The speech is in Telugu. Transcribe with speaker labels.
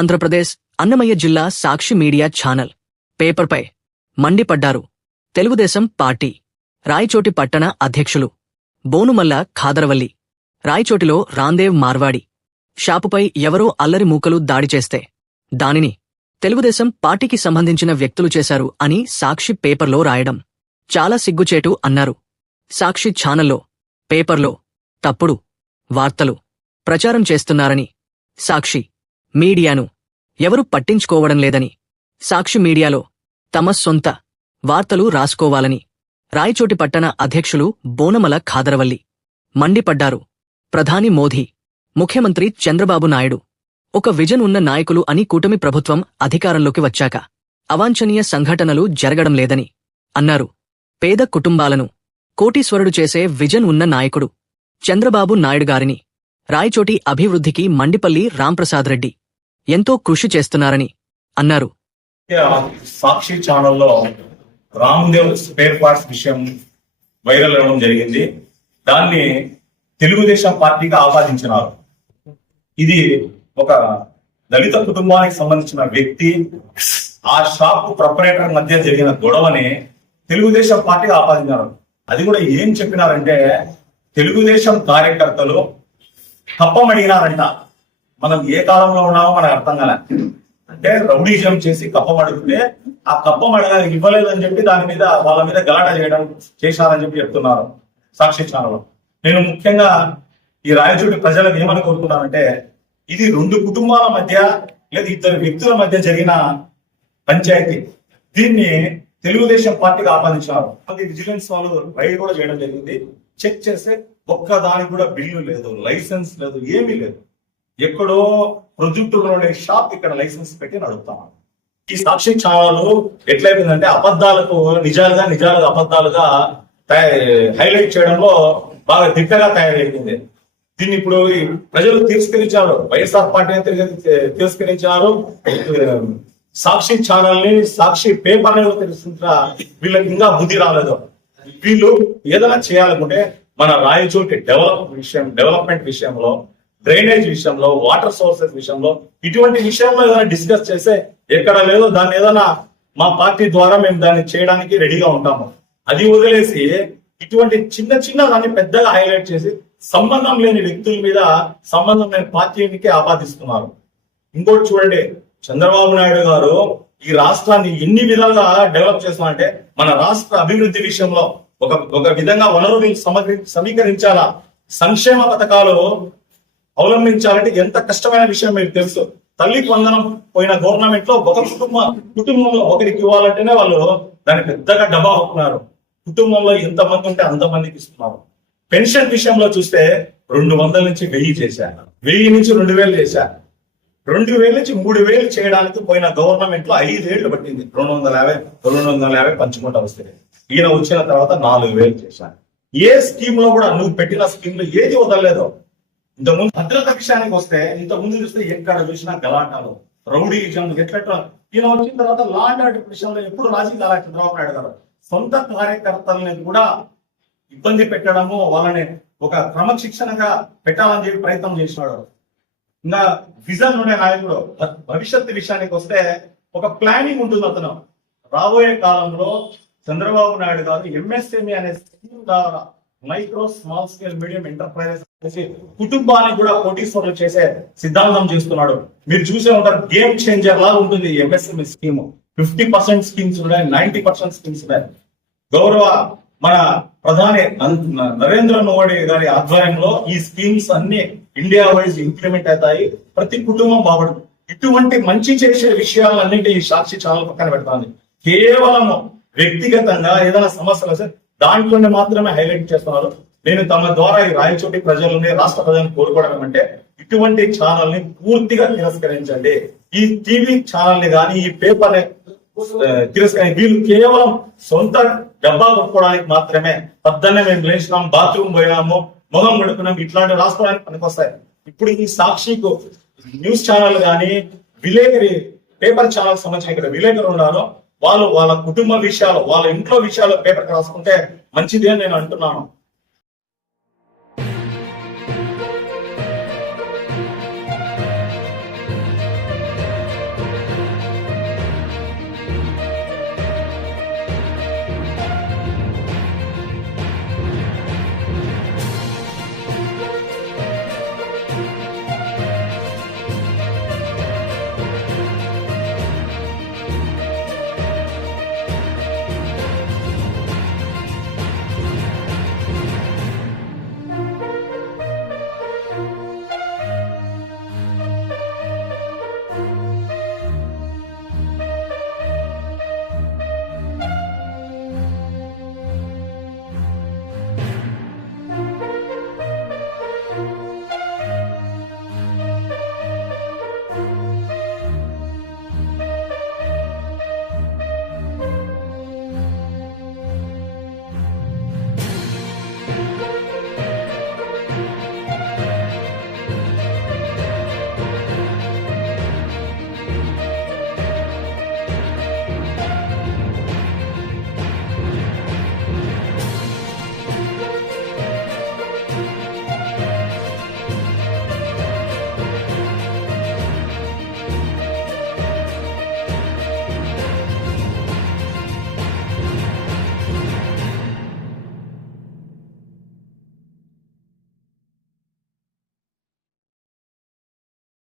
Speaker 1: ఆంధ్రప్రదేశ్ అన్నమయ్య జిల్లా సాక్షి మీడియా ఛానల్. పేపర్పై మండిపడ్డారు తెలుగుదేశం పార్టీ రాయచోటి పట్టణ అధ్యక్షులు బోనుమల్ల ఖాదరవల్లి. రాయచోటిలో రాందేవ్ మార్వాడి. షాపుపై ఎవరో అల్లరి మూకలు దాడి చేస్తే దానిని తెలుగుదేశం పార్టీకి సంబంధించిన వ్యక్తులు చేశారు అని సాక్షి పేపర్లో రాయడం చాలా సిగ్గుచేటు అన్నారు. సాక్షి ఛానల్లో పేపర్లో తప్పుడు వార్తలు ప్రచారం చేస్తున్నారని సాక్షి మీడియాను ఎవరు పట్టించుకోవడం లేదని. సాక్షి మీడియాలో తమ సొంత వార్తలు రాసుకోవాలని. రాయచోటి పట్టణ అధ్యక్షులు బోనమల ఖాదరవల్లి మండిపడ్డారు. ప్రధాని మోదీ ముఖ్యమంత్రి చంద్రబాబు నాయుడు. ఒక విజన్ ఉన్న నాయకులు అని కూటమి ప్రభుత్వం అధికారంలోకి వచ్చాక అవాంఛనీయ సంఘటనలు జరగడం లేదని అన్నారు. పేద కుటుంబాలను కోటీశ్వరుడు చేసే విజన్ ఉన్న నాయకుడు చంద్రబాబు నాయుడు గారిని రాయచోటి అభివృద్ధికి మండిపల్లి రాంప్రసాద్ రెడ్డి ఎంతో కృషి చేస్తున్నారని అన్నారు.
Speaker 2: సాక్షి ఛానల్లో రామ్దేవ్ స్పేర్ పార్ట్స్ విషయం వైరల్ అవ్వడం జరిగింది. దాన్ని తెలుగుదేశం పార్టీగా ఆపాదించినారు. ఇది ఒక దళిత కుటుంబానికి సంబంధించిన వ్యక్తి ఆ షాప్ ప్రొపరేటర్ మధ్య జరిగిన గొడవని తెలుగుదేశం పార్టీగా ఆపాదించారు అది కూడా ఏం చెప్పినారంటే తెలుగుదేశం కార్యకర్తలు తప్పమడిగినారంట. మనం ఏ కాలంలో ఉన్నామో మనకు అర్థం కల. అంటే రౌడీజం చేసి కప్పం ఆ కప్పం అడగ ఇవ్వలేదని చెప్పి దాని మీద వాళ్ళ మీద గలాట చేయడం చేశారని చెప్పి చెప్తున్నారు సాక్షి ఛానల్ నేను ముఖ్యంగా ఈ రాయచూటి ప్రజలకు ఏమని కోరుకున్నానంటే ఇది రెండు కుటుంబాల మధ్య లేదా ఇద్దరు వ్యక్తుల మధ్య జరిగిన పంచాయతీ. దీన్ని తెలుగుదేశం పార్టీకి ఆపాదించారు అది విజిలెన్స్ వాళ్ళు రైడ్ కూడా చేయడం జరిగింది. చెక్ చేస్తే ఒక్క దానికి కూడా బిల్లు లేదు లైసెన్స్ లేదు ఏమీ లేదు. ఎక్కడో ప్రొద్దుటూరులోనే షాప్ ఇక్కడ లైసెన్స్ పెట్టి నడుపుతాం. ఈ సాక్షి ఛానల్ ఎట్లయిపోయిందంటే అబద్ధాలకు నిజాలుగా నిజాలుగా అబద్ధాలుగా హైలైట్ చేయడంలో బాగా దిట్టగా తయారైంది. దీన్ని ఇప్పుడు ఈ ప్రజలు తిరస్కరించారు. వైఎస్ఆర్ పార్టీ తిరస్కరించారు. సాక్షి ఛానల్ని సాక్షి పేపర్ తెలుసుకుంటారా వీళ్ళకి ఇంకా బుద్ధి రాలేదు. వీళ్ళు ఏదైనా చేయాలనుకుంటే మన రాయచోటి డెవలప్ విషయం డెవలప్మెంట్ విషయంలో డ్రైనేజ్ విషయంలో వాటర్ సోర్సెస్ విషయంలో ఇటువంటి విషయంలో ఏదైనా డిస్కస్ చేస్తే ఎక్కడ లేదో దాన్ని ఏదైనా మా పార్టీ ద్వారా మేము దాన్ని చేయడానికి రెడీగా ఉంటాము. అది వదిలేసి ఇటువంటి చిన్న చిన్న దాన్ని పెద్దగా హైలైట్ చేసి సంబంధం లేని వ్యక్తుల మీద సంబంధం లేని పార్టీకి ఆపాదిస్తున్నారు. ఇంకోటి చూడండి చంద్రబాబు నాయుడు గారు ఈ రాష్ట్రాన్ని ఎన్ని విధాలుగా డెవలప్ చేస్తామంటే మన రాష్ట్ర అభివృద్ధి విషయంలో ఒక ఒక విధంగా వనరులు సమగ్రి సమీకరించాలా? సంక్షేమ పథకాలు అవలంబించాలంటే ఎంత కష్టమైన విషయం మీకు తెలుసు. తల్లికి వందనం పోయిన గవర్నమెంట్లో ఒక కుటుంబ కుటుంబంలో ఒకరికి ఇవ్వాలంటేనే వాళ్ళు దాన్ని పెద్దగా డబ్బా అవుతున్నారు కుటుంబంలో ఎంతమంది ఉంటే అంతమందికి ఇస్తున్నారు. పెన్షన్ విషయంలో చూస్తే రెండు వందల నుంచి వెయ్యి చేశారు. వెయ్యి నుంచి రెండు వేలు చేశారు. రెండు వేల నుంచి మూడు వేలు చేయడానికి పోయిన గవర్నమెంట్లో ఐదేళ్ళు పట్టింది. రెండు వందల యాభై రెండు వందల యాభై పంచుకుంటా వస్తే. ఈయన వచ్చిన తర్వాత నాలుగు వేలు చేశాను ఏ స్కీమ్లో కూడా నువ్వు పెట్టిన స్కీమ్లో ఏది వదలలేదు. ఇంతకుముందు భద్రత విషయానికి వస్తే ఇంతకుముందు ముందు చూస్తే ఎక్కడ చూసినా గలాటాలు రౌడీజం ఎట్లెట్లా ఈయన వచ్చిన తర్వాత లా అండ్ ఆర్డర్ విషయంలో ఎప్పుడు రాజీ కాలా చంద్రబాబు నాయుడు గారు సొంత కార్యకర్తలని కూడా ఇబ్బంది పెట్టడము వాళ్ళని ఒక క్రమశిక్షణగా పెట్టాలని చెప్పి ప్రయత్నం చేసినాడు. ఇంకా విజన్ ఉండే నాయకుడు భవిష్యత్తు విషయానికి వస్తే ఒక ప్లానింగ్ ఉంటుంది అతను. రాబోయే కాలంలో చంద్రబాబు నాయుడు గారు ఎంఎస్ఎంఈ అనే స్కీమ్ ద్వారా micro small scale medium enterprises చేసి కుటుంబానికి కూడా కోటీశ్వరులు చేసే సిద్ధాంతం చేస్తున్నాడు. మీరు చూసే ఉంటారు గేమ్ చేంజర్ లాగా ఉంటుంది MSME scheme. Fifty percent schemes ఉన్నాయి నైన్టీ పర్సెంట్ స్కీమ్స్ ఉన్నాయి. గౌరవ మన ప్రధాని నరేంద్ర మోడీ గారి ఆధ్వర్యంలో ఈ స్కీమ్స్ అన్ని ఇండియా వైజ్ ఇంప్లిమెంట్ అవుతాయి. ప్రతి కుటుంబం బాగుపడుతుంది ఇటువంటి మంచి చేసే విషయాలన్నింటి ఈ సాక్షి ఛానల్ పక్కన పెడతాంది. కేవలం వ్యక్తిగతంగా ఏదైనా సమస్యలు వస్తే దాంట్లోనే మాత్రమే హైలైట్ చేస్తున్నారు. నేను తమ ద్వారా ఈ రాయచోటి ప్రజలని రాష్ట్ర ప్రజలను కోరుకోవడం ఏమంటే ఇటువంటి ఛానల్ని పూర్తిగా తిరస్కరించండి. ఈ టీవీ ఛానల్ని కానీ ఈ పేపర్ని తిరస్కరి వీళ్ళు కేవలం సొంత డబ్బా కొట్టుకోవడానికి మాత్రమే పద్దన్నే మేము లేచినాం బాత్రూమ్ పోయినాము మొహం కొడుకున్నాం ఇట్లాంటి రాసుకోవడానికి పనికొస్తాయి. ఇప్పుడు ఈ సాక్షికు న్యూస్ ఛానల్ కానీ విలేకరి పేపర్ ఛానల్ సంబంధించిన ఇక్కడ విలేకరు ఉన్నారో. వాళ్ళు వాళ్ళ కుటుంబ విషయాలు వాళ్ళ ఇంట్లో విషయాలు పేపర్కి రాసుకుంటే మంచిది అని నేను అంటున్నాను.